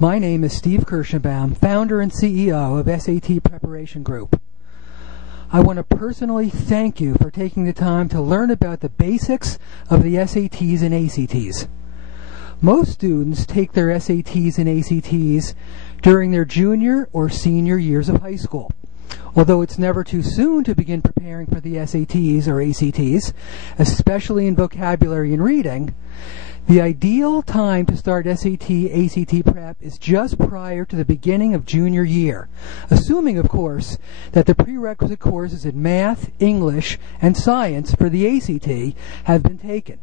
My name is Steve Kirschenbaum, founder and CEO of SAT Preparation Group. I want to personally thank you for taking the time to learn about the basics of the SATs and ACTs. Most students take their SATs and ACTs during their junior or senior years of high school. Although it's never too soon to begin preparing for the SATs or ACTs, especially in vocabulary and reading, the ideal time to start SAT/ACT prep is just prior to the beginning of junior year, assuming, of course, that the prerequisite courses in math, English, and science for the ACT have been taken.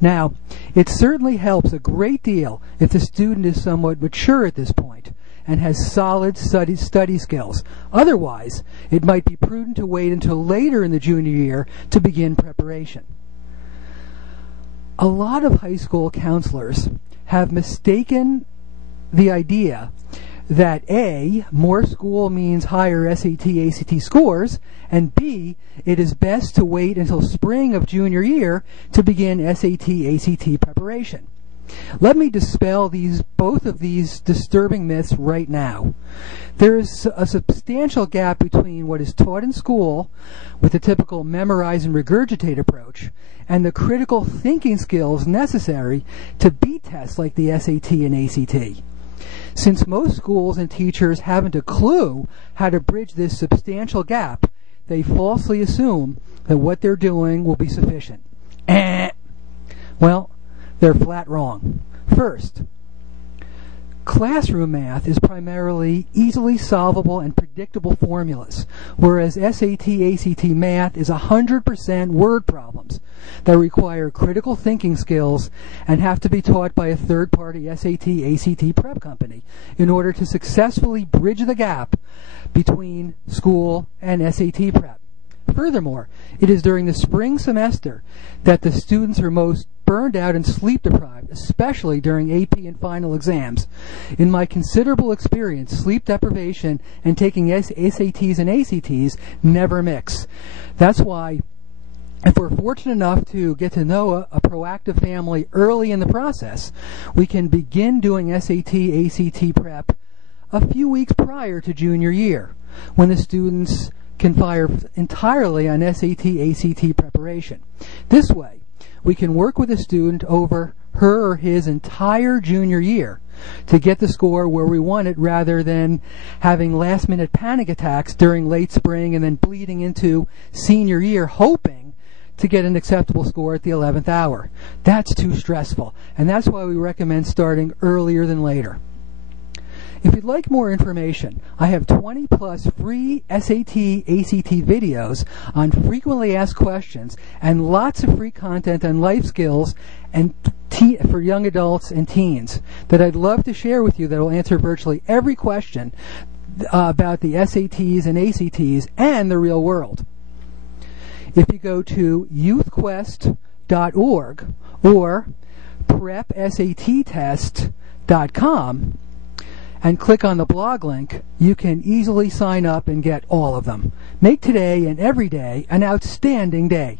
Now, it certainly helps a great deal if the student is somewhat mature at this point and has solid study skills. Otherwise, it might be prudent to wait until later in the junior year to begin preparation. A lot of high school counselors have mistaken the idea that A, more school means higher SAT/ACT scores, and B, it is best to wait until spring of junior year to begin SAT/ACT preparation. Let me dispel both of these disturbing myths right now. There is a substantial gap between what is taught in school with the typical memorize and regurgitate approach and the critical thinking skills necessary to beat tests like the SAT and ACT. Since most schools and teachers haven't a clue how to bridge this substantial gap, they falsely assume that what they're doing will be sufficient. Well, they're flat wrong. First, classroom math is primarily easily solvable and predictable formulas, whereas SAT/ACT math is 100% word problems that require critical thinking skills and have to be taught by a third-party SAT/ACT prep company in order to successfully bridge the gap between school and SAT prep. Furthermore, it is during the spring semester that the students are most burned out and sleep deprived, especially during AP and final exams. In my considerable experience, sleep deprivation and taking SATs and ACTs never mix. That's why, if we're fortunate enough to get to know a proactive family early in the process, we can begin doing SAT/ACT prep a few weeks prior to junior year, when the students can fire entirely on SAT/ACT preparation. This way, we can work with a student over her or his entire junior year to get the score where we want it, rather than having last-minute panic attacks during late spring and then bleeding into senior year hoping to get an acceptable score at the 11th hour. That's too stressful, and that's why we recommend starting earlier than later. If you'd like more information, I have 20+ free SAT/ACT videos on frequently asked questions and lots of free content on life skills and for young adults and teens that I'd love to share with you that will answer virtually every question about the SATs and ACTs and the real world. If you go to youthquest.org or prepsattest.com and click on the blog link, you can easily sign up and get all of them. Make today and every day an outstanding day.